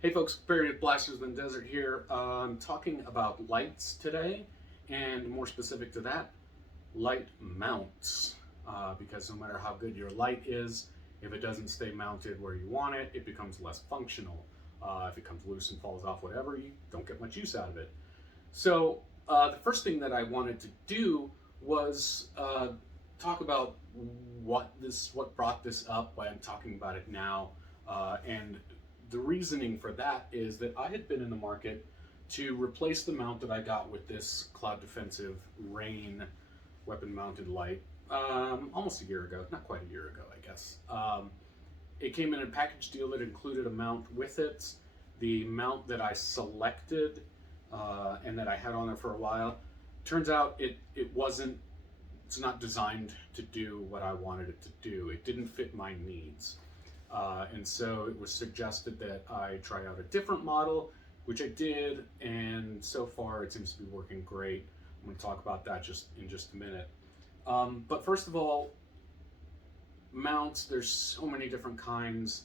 Hey folks, Barry at Blasters in the Desert here. I'm talking about lights today, and more specific to that, light mounts. Because no matter how good your light is, if it doesn't stay mounted where you want it, it becomes less functional. If it comes loose and falls off, whatever, you don't get much use out of it. So the first thing that I wanted to do was talk about what brought this up, why I'm talking about it now, and the reasoning for that is that I had been in the market to replace the mount that I got with this Cloud Defensive Rein weapon mounted light almost a year ago, not quite a year ago, I guess. It came in a package deal that included a mount with it. The mount that I selected and that I had on it for a while, turns out it's not designed to do what I wanted it to do. It didn't fit my needs. And so it was suggested that I try out a different model, which I did, and so far it seems to be working great. I'm going to talk about that in just a minute. But first of all, mounts, there's so many different kinds.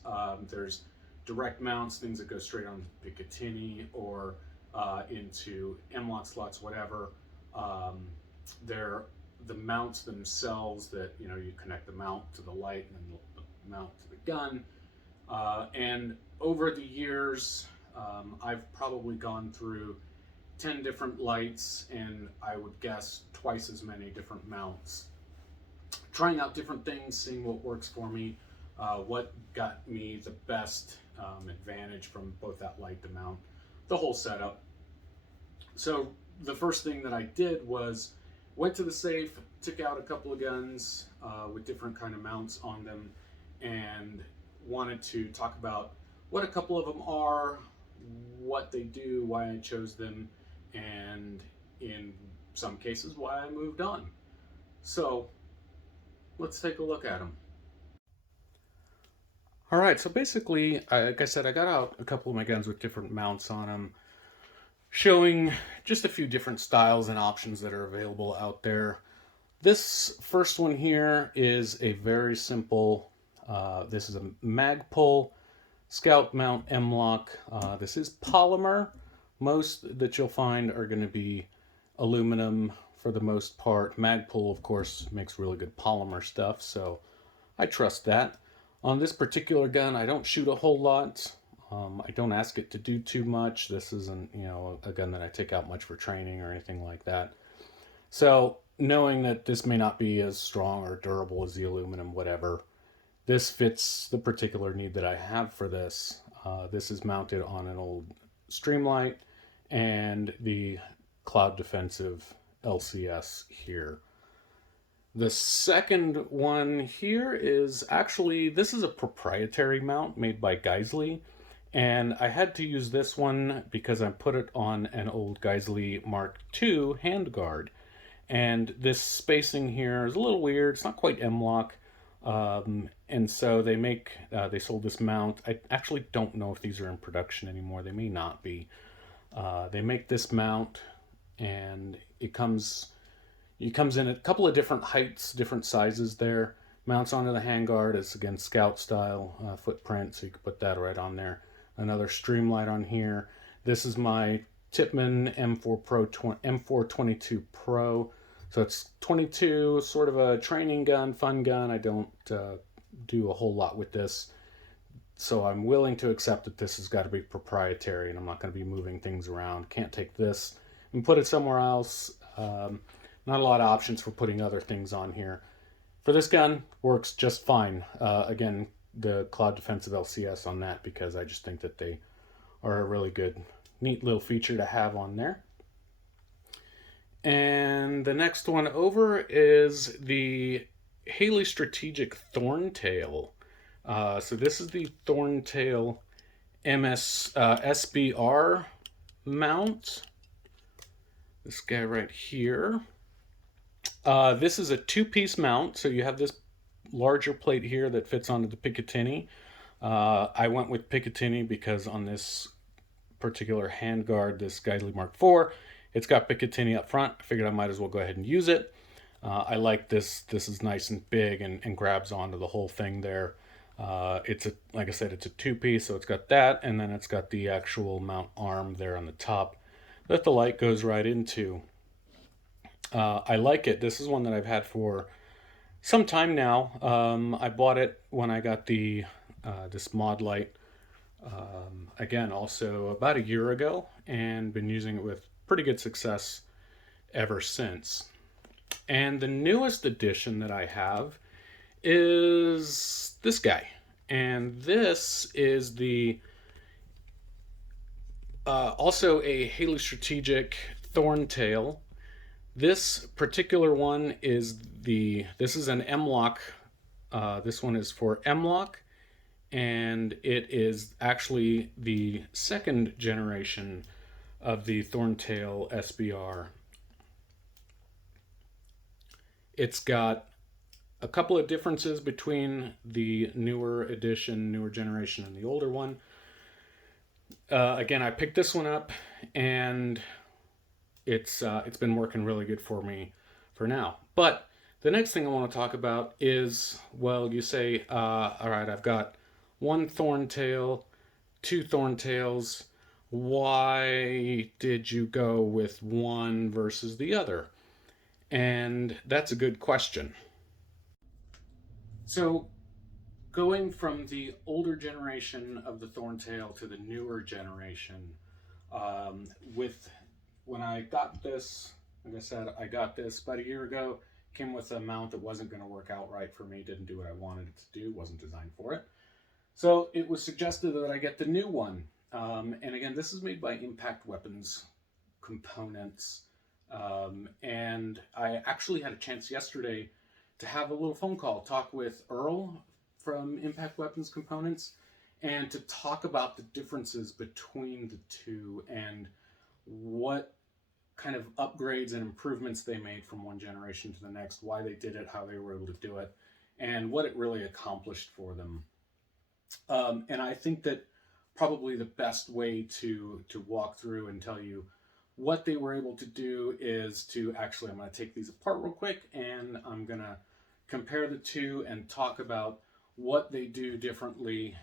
There's direct mounts, things that go straight on the Picatinny or into M-lock slots, whatever. They're the mounts themselves that, you connect the mount to the light and then the mount to the gun. And over the years, I've probably gone through 10 different lights and I would guess twice as many different mounts. Trying out different things, seeing what works for me, what got me the best advantage from both that light, the mount, the whole setup. So the first thing that I did was went to the safe, took out a couple of guns with different kind of mounts on them, and wanted to talk about what a couple of them are, what they do, why I chose them, and in some cases why I moved on. So let's take a look at them. All right, so basically, like I said, I got out a couple of my guns with different mounts on them, showing just a few different styles and options that are available out there. This first one here is a very simple, this is a Magpul Scout Mount M-Lock. This is polymer. Most that you'll find are going to be aluminum for the most part. Magpul, of course, makes really good polymer stuff, so I trust that. On this particular gun, I don't shoot a whole lot. I don't ask it to do too much. This isn't, a gun that I take out much for training or anything like that. So knowing that this may not be as strong or durable as the aluminum, whatever, this fits the particular need that I have for this. This is mounted on an old Streamlight and the Cloud Defensive LCS here. The second one here is actually, this is a proprietary mount made by Geisley, and I had to use this one because I put it on an old Geisley Mark II handguard. And this spacing here is a little weird. It's not quite M-lock. And so they sold this mount. I actually don't know if these are in production anymore. They may not be. They make this mount, and it comes in a couple of different heights, different sizes there. Mounts onto the handguard. It's, again, Scout style footprint, so you can put that right on there. Another Streamlight on here. This is my Tippmann M422 Pro. So it's 22, sort of a training gun, fun gun. I don't do a whole lot with this. So I'm willing to accept that this has got to be proprietary, and I'm not going to be moving things around. Can't take this and put it somewhere else. Not a lot of options for putting other things on here. For this gun, works just fine. Again, the Cloud Defensive LCS on that, because I just think that they are a really good, neat little feature to have on there. And the next one over is the Haley Strategic Thorntail. So this is the Thorntail SBR mount. This guy right here. This is a two-piece mount, so you have this larger plate here that fits onto the Picatinny. I went with Picatinny because on this particular handguard, this Geisley Mark IV, it's got Picatinny up front. I figured I might as well go ahead and use it. I like this. This is nice and big and grabs onto the whole thing there. It's a, like I said, it's a two-piece, so it's got that, and then it's got the actual mount arm there on the top that the light goes right into. I like it. This is one that I've had for some time now. I bought it when I got the this mod light. Again, also about a year ago, and been using it with pretty good success ever since. And the newest addition that I have is this guy. And this is the also a Haley Strategic Thorntail. This particular one is this is an M-lock. This one is for M-lock, and it is actually the second generation of the Thorntail SBR. It's got a couple of differences between the newer edition, newer generation, and the older one. Again, I picked this one up, and it's been working really good for me for now. But the next thing I want to talk about is, well, you say, all right, I've got one Thorntail, two Thorntails. Why did you go with one versus the other? And that's a good question. So, going from the older generation of the Thorntail to the newer generation, when I got this, like I said, I got this about a year ago. Came with a mount that wasn't going to work out right for me. Didn't do what I wanted it to do. Wasn't designed for it. So it was suggested that I get the new one. And again, this is made by Impact Weapons Components. And I actually had a chance yesterday to have a little phone call, talk with Earl from Impact Weapons Components, and to talk about the differences between the two and what kind of upgrades and improvements they made from one generation to the next, why they did it, how they were able to do it, and what it really accomplished for them. And I think that probably the best way to walk through and tell you what they were able to do is to actually, I'm going to take these apart real quick, and I'm going to compare the two and talk about what they do differently,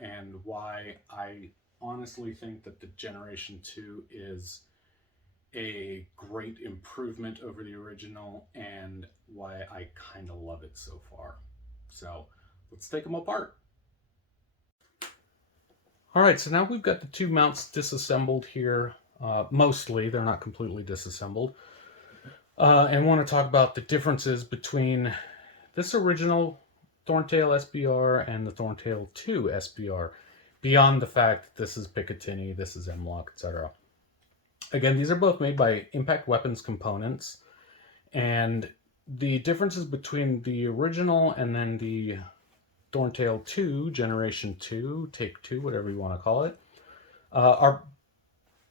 and why I honestly think that the Generation 2 is a great improvement over the original, and why I kind of love it so far. So let's take them apart. All right, so now we've got the two mounts disassembled here. Mostly, they're not completely disassembled. And want to talk about the differences between this original Thorntail SBR and the Thorntail2 SBR, beyond the fact that this is Picatinny, this is M-lock, etc. Again, these are both made by Impact Weapons Components, and the differences between the original and then the Thorntail 2, Generation 2, Take 2, whatever you want to call it, are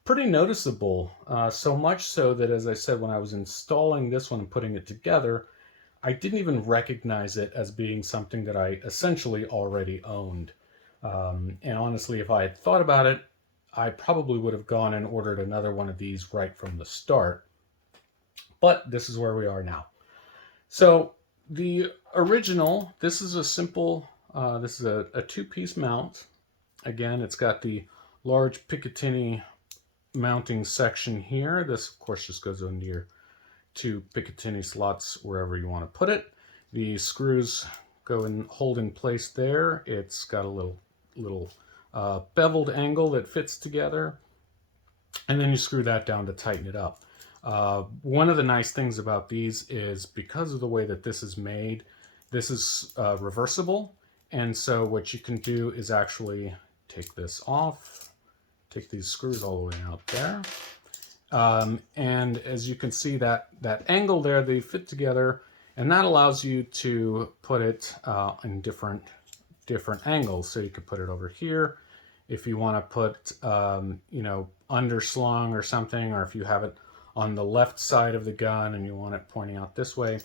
pretty noticeable. So much so that, as I said, when I was installing this one and putting it together, I didn't even recognize it as being something that I essentially already owned. And honestly, if I had thought about it, I probably would have gone and ordered another one of these right from the start. But this is where we are now. So the original, this is a simple, this is a two-piece mount. Again, it's got the large Picatinny mounting section here. This, of course, just goes into your two Picatinny slots wherever you want to put it. The screws go and hold in place there. It's got a little beveled angle that fits together, and then you screw that down to tighten it up. One of the nice things about these is, because of the way that this is made, this is reversible, and so what you can do is actually take this off, take these screws all the way out there, and as you can see, that angle there, they fit together, and that allows you to put it in different angles. So you could put it over here if you want to put underslung or something, or if you have it on the left side of the gun and you want it pointing out this way.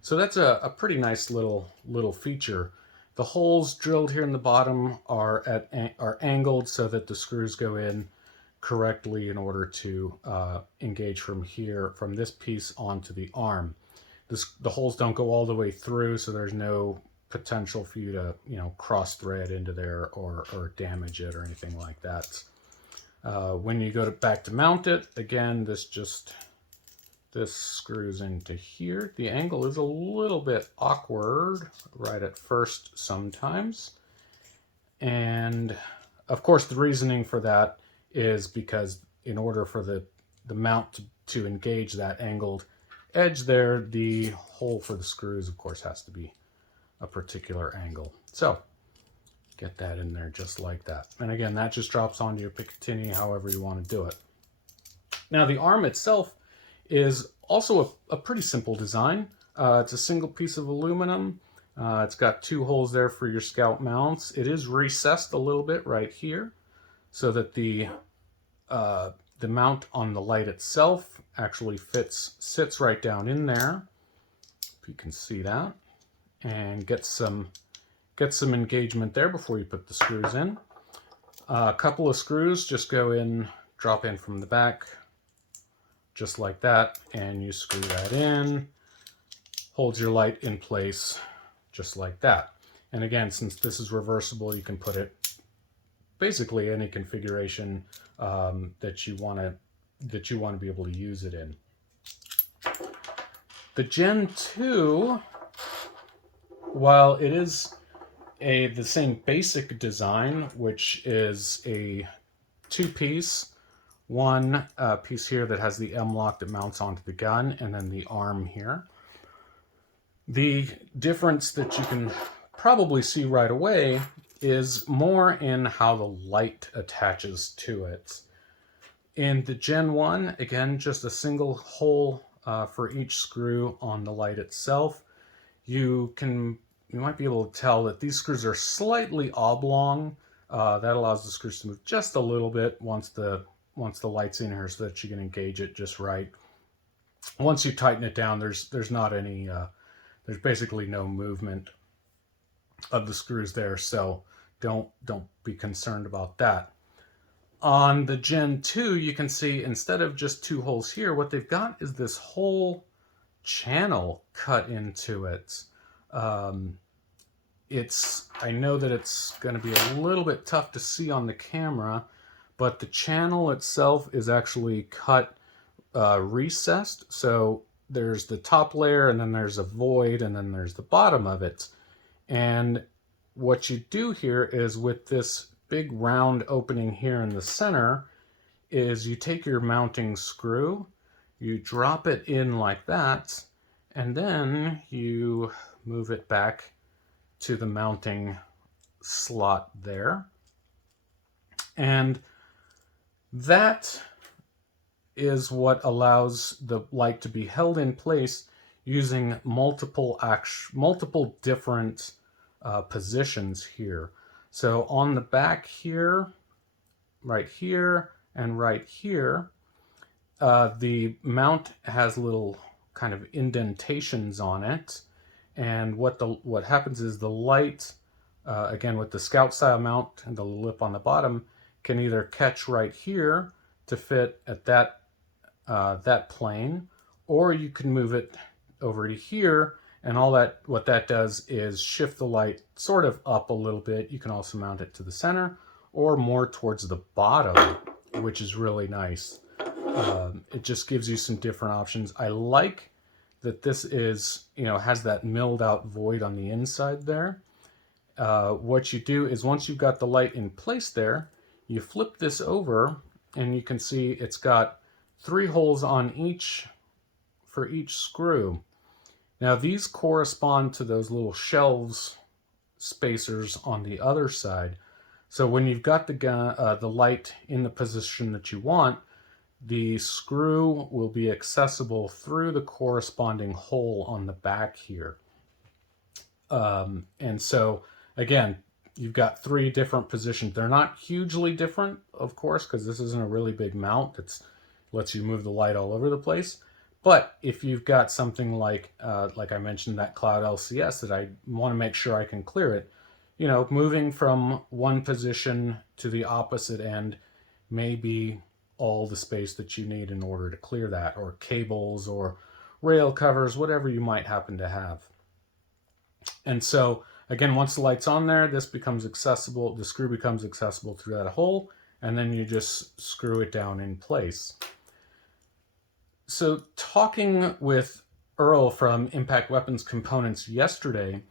So that's a pretty nice little feature. The holes drilled here in the bottom are angled so that the screws go in correctly in order to engage from this piece onto the arm. The holes don't go all the way through, so there's no potential for you to, cross thread into there or damage it or anything like that. When you go back to mount it, again, this screws into here. The angle is a little bit awkward right at first sometimes. And of course, the reasoning for that is because in order for the mount to engage that angled edge there, the hole for the screws, of course, has to be a particular angle. So get that in there just like that. And again, that just drops onto your Picatinny however you want to do it. Now the arm itself is also a pretty simple design. It's a single piece of aluminum. It's got 2 holes there for your scout mounts. It is recessed a little bit right here so that the mount on the light itself actually sits right down in there. If you can see that, and get some engagement there before you put the screws in. A couple of screws just go in, drop in from the back, just like that, and you screw that in. Holds your light in place, just like that. And again, since this is reversible, you can put it basically any configuration that you want to be able to use it in. The Gen 2, while it is the same basic design, which is a 2-piece, one piece here that has the M-lock that mounts onto the gun, and then the arm here. The difference that you can probably see right away is more in how the light attaches to it. In the Gen 1, again, just a single hole for each screw on the light itself. You might be able to tell that these screws are slightly oblong. That allows the screws to move just a little bit once the light's in here so that you can engage it just right. Once you tighten it down, there's not any, there's basically no movement of the screws there, so don't be concerned about that. On the Gen 2, you can see instead of just 2 holes here, what they've got is this whole channel cut into it. I know that it's going to be a little bit tough to see on the camera, but the channel itself is actually cut recessed. So there's the top layer, and then there's a void, and then there's the bottom of it. And what you do here is with this big round opening here in the center is you take your mounting screw, you drop it in like that, and then you move it back to the mounting slot there. And that is what allows the light to be held in place using multiple different positions here. So on the back here, right here, and right here, the mount has little kind of indentations on it. And what happens is the light, again with the Scout style mount and the lip on the bottom, can either catch right here to fit at that plane, or you can move it over to here, and what that does is shift the light sort of up a little bit. You can also mount it to the center or more towards the bottom, which is really nice. It just gives you some different options. I like that this is, has that milled out void on the inside there. What you do is once you've got the light in place there, you flip this over and you can see it's got 3 holes on for each screw. Now these correspond to those little shelves spacers on the other side. So when you've got the light in the position that you want, the screw will be accessible through the corresponding hole on the back here. And so again, you've got 3 different positions. They're not hugely different, of course, because this isn't a really big mount. It lets you move the light all over the place. But if you've got something like I mentioned, that Cloud LCS that I want to make sure I can clear it, moving from one position to the opposite end may be all the space that you need in order to clear that, or cables or rail covers, whatever you might happen to have. And so Again, once the light's on there, this becomes accessible, the screw becomes accessible through that hole, and then you just screw it down in place. So talking with Earl from Impact Weapons Components yesterday,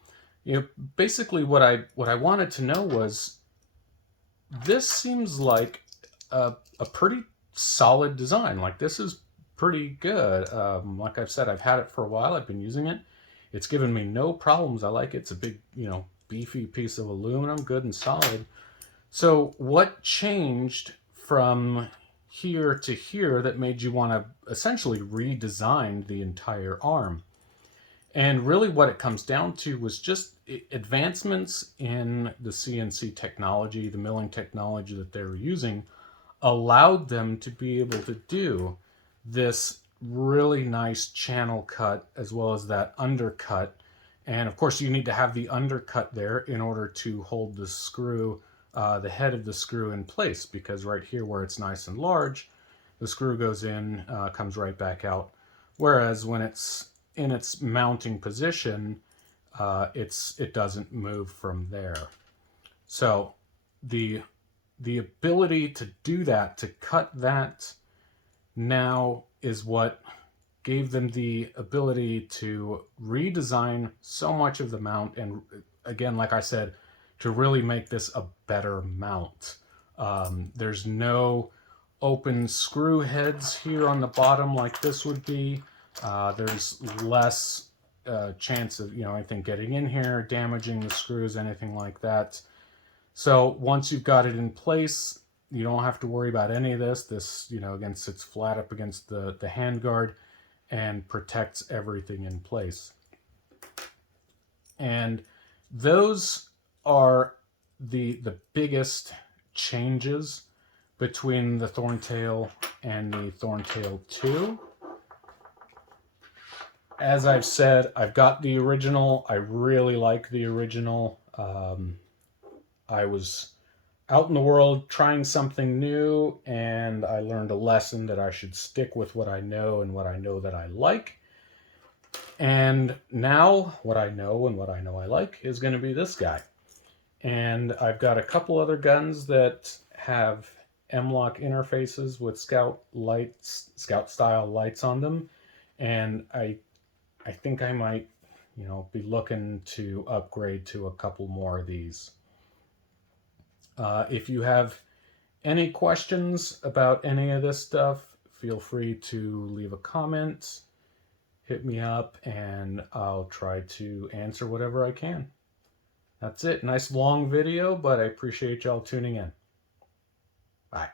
basically what I wanted to know was, this seems like a pretty solid design. Like, this is pretty good. Like I've said, I've had it for a while. I've been using it. It's given me no problems. I like it. It's a big, beefy piece of aluminum, good and solid. So what changed from here to here that made you want to essentially redesign the entire arm? And really what it comes down to was just advancements in the CNC technology, the milling technology that they were using, allowed them to be able to do this really nice channel cut as well as that undercut. And of course you need to have the undercut there in order to hold the screw, the head of the screw in place, because right here where it's nice and large, the screw goes in, comes right back out. Whereas when it's in its mounting position, it doesn't move from there. So the ability to do that, to cut that, now is what gave them the ability to redesign so much of the mount, and again, like I said, to really make this a better mount. There's no open screw heads here on the bottom like this would be. There's less chance of anything getting in here, damaging the screws, anything like that. So once you've got it in place, you don't have to worry about any of this. This, again, sits flat up against the handguard and protects everything in place. And those are the biggest changes between the Thorntail and the Thorntail 2. As I've said, I've got the original. I really like the original. I was out in the world trying something new, and I learned a lesson that I should stick with what I know and what I know that I like. And now what I know and what I know I like is going to be this guy. And I've got a couple other guns that have M-LOK interfaces with Scout style lights on them. And I think I might, be looking to upgrade to a couple more of these. If you have any questions about any of this stuff, feel free to leave a comment, hit me up, and I'll try to answer whatever I can. That's it. Nice long video, but I appreciate y'all tuning in. Bye.